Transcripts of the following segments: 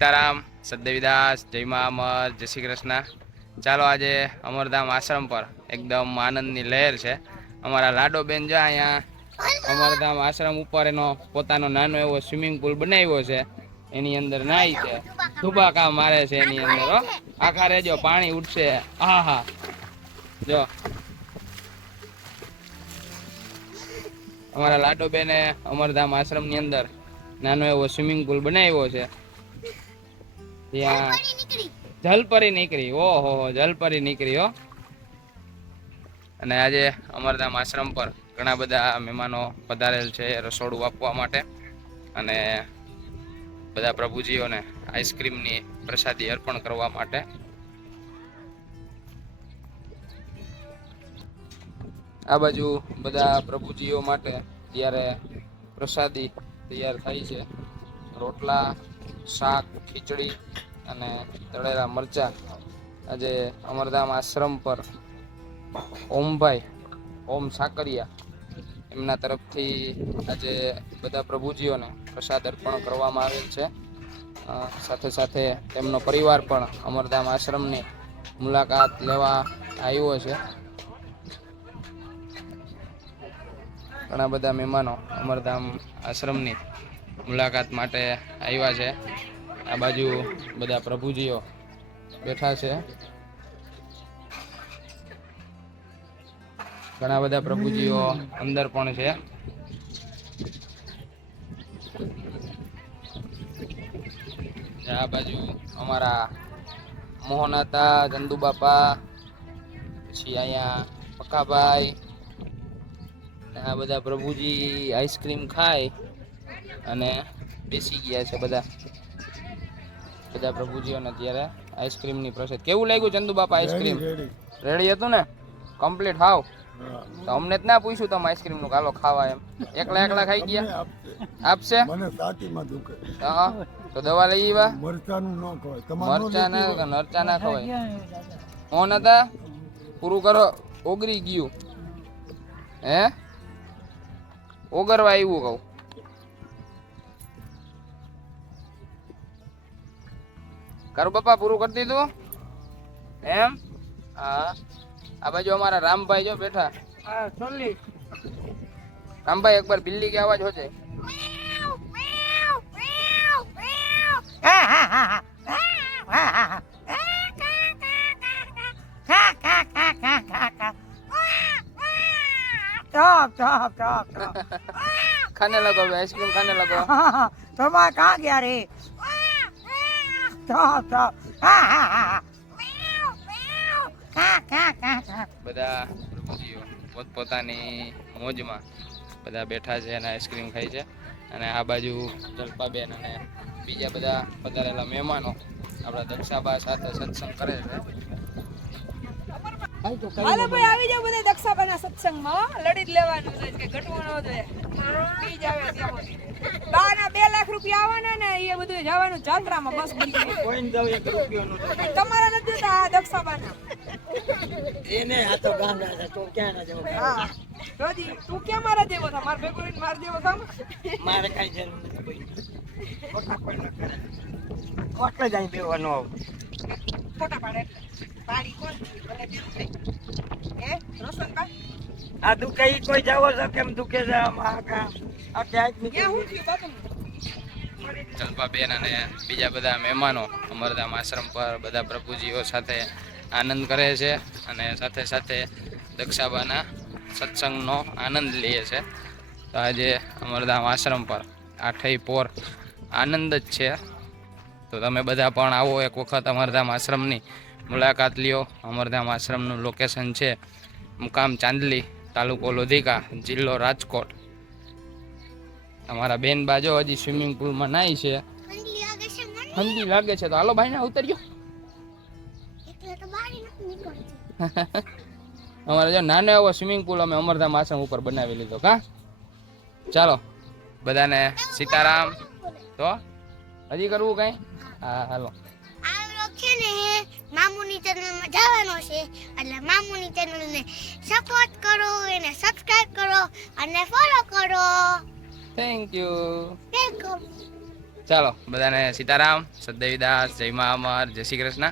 સીતારામ, સદદેવીદાસ, જય મા અમર, જય શ્રી કૃષ્ણ। ચાલો આજે અમરધામ આશ્રમ પર એકદમ આનંદની લહેર છે। અમારા લાડો બેન જો અહીંયા અમરધામ આશ્રમ ઉપર એનો પોતાનો નાનો એવો સ્વિમિંગ પુલ બનાવ્યો છે। એની અંદર નાય છે, ધુબાકા મારે છે એની અંદર હો। આખા રેજો પાણી ઉઠશે। હા હા જો અમારા લાડો બેને અમરધામ આશ્રમ ની અંદર નાનો એવો સ્વિમિંગ પુલ બનાવ્યો છે। ત્યાં જલપરી નીકળી, ઓહો જલપરી નીકળી હો। અને આજે અમરધામ આશ્રમ પર ઘણા બધા મહેમાનો પધારેલ છે રસોડું આપવા માટે। અને બધા પ્રભુજીઓને આઈસ્ક્રીમની પ્રસાદી અર્પણ કરવા માટે। આ બાજુ બધા પ્રભુજીઓ માટે ત્યારે પ્રસાદી તૈયાર થાય છે। રોટલા, શાક, ખીચડી અને તળેલા મરચા। આજે અમરધામ આશ્રમ પર ઓમભાઈ, ઓમ સાકરિયા એમના તરફથી આજે બધા પ્રભુજીઓને પ્રસાદ અર્પણ કરવામાં આવેલ છે। સાથે સાથે તેમનો પરિવાર પણ અમરધામ આશ્રમની મુલાકાત લેવા આવ્યો છે। ઘણા બધા મહેમાનો અમરધામ આશ્રમની મુલાકાત માટે આવ્યા છે। આ બાજુ બધા પ્રભુજીઓ બેઠા છે। ઘણા બધા પ્રભુજીઓ અંદર પણ છે। આ બાજુ અમારા મોહનાતા, ચંદુ બાપા, પછી અહીંયા પક્કાભાઈ, આ બધા પ્રભુજી આઈસ્ક્રીમ ખાય અને બેસી ગયા છે। બધા પ્રભુજીઓને અત્યારે આઈસ્ક્રીમની પ્રસાદ। કેવું લાગ્યું ચંદુ બાપા આઈસ્ક્રીમ? રેડી હતું ને? કમ્પ્લીટ હાવ? તો અમને જ ના પૂછ્યું તમે આઈસ્ક્રીમ નું કાલો ખાવા એમ? એકલા એકલા ખાઈ ગયા? આપશે? મને છાતીમાં દુખે। હા તો દવા લઈ આવ્યા? મરચાનું ન ખવાય, મરચા ના ખવાય। કોણ હતા? પૂરું કરો, ઓગરી ગયું હે? ઓગરવા આવ્યું કહું। કરું બાપા પૂરું કરી દીધું એમ? હા। આ બાજુ અમારા રામભાઈ જો બેઠા। રામભાઈ એક બાર બિલ્લી કે આવાજ हो जाए। खाने लगो आइसक्रीम खाने लगो। तो मैं कहाँ गया रे? બધા પ્રભુજીઓ પોતપોતાની મોજમાં બધા બેઠા છે અને આઈસ્ક્રીમ ખાય છે। અને આ બાજુ જલપાબેન અને બીજા બધા પધારેલા મહેમાનો આપણા દક્ષાબા સાથે સત્સંગ કરે છે। હાલો ભાઈ આવી જાવ બધા દક્ષાબાના સત્સંગમાં લડી જ લેવાનું છે કે ઘટવું ન જોઈએ। પી જ આવે ત્યાં બાના 2 લાખ રૂપિયા આવવાના ને એ બધું જવાનું જાત્રામાં બસ બની કોઈ દવ 1 રૂપિયો નો તમારા નથી જોતા આ દક્ષાબાના એને આ તો ગામડા છે તો ક્યાં ના જવો। હા રોજી તું ક્યાં મારા જેવો છો? માર ભેગો રહીને માર જેવો છો? મારે કઈ જરૂર નથી કોઈ ખોટા કોઈ ન કરે કોટલે જાય બેવાનો ફોટા પાડે એટલે પાડી કોણ ભલે બેન થઈ હે રોશનભાઈ આ દુખે ઈ કોઈ જાવો છે કેમ દુખે છે આમ આ ક્યાંક ક્યાં હું થયું બાપુ? જલપાબેન અને બીજા બધા મહેમાનો અમરધામ આશ્રમ પર બધા પ્રભુજીઓ સાથે આનંદ કરે છે અને સાથે સાથે દક્ષાબાના સત્સંગનો આનંદ લે છે। તો આજે અમરધામ આશ્રમ પર 8ય પોર આનંદ જ છે। તો તમે બધા પણ આવો એક વખત અમરધામ આશ્રમની મુલાકાત લ્યો। અમરધામ આશ્રમનું લોકેશન છે મુકામ ચાંદલી, તાલુકો લોધિકા, જિલ્લો રાજકોટ। અમારા બેન બાજો હજી સ્વિમિંગ પુલમાં નાય છે। ઠંડી લાગે છે તો હાલો ભાઈ ના ઉતરજો। અમારે જો નાનો એવો સ્વિમિંગ પુલ અમે અમરધામ આશ્રમ ઉપર બનાવી લીધો કા। ચાલો બધાને સીતારામ। તો હજી કરવું કઈ? હા હાલો। છે ને મામુની ચેનલમાં જવાનો છે એટલે મામુની ચેનલને સપોર્ટ કરો, એને સબસ્ક્રાઇબ કરો અને ફોલો કરો। Thank you. વેલકમ। ચાલો બધાને સીતારામ, સદદેવીદાસ, જય મા અમર, જય શ્રી કૃષ્ણ.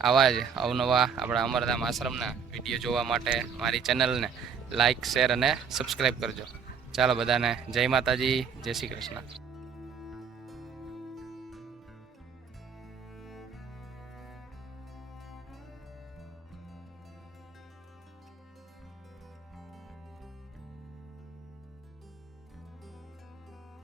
આવા જ અવનવા આપણા અમરધામ આશ્રમના વિડીયો જોવા માટે મારી ચેનલને લાઇક, શેર અને સબસ્ક્રાઈબ કરજો. ચાલો બધાને જય માતાજી, જય શ્રી કૃષ્ણ.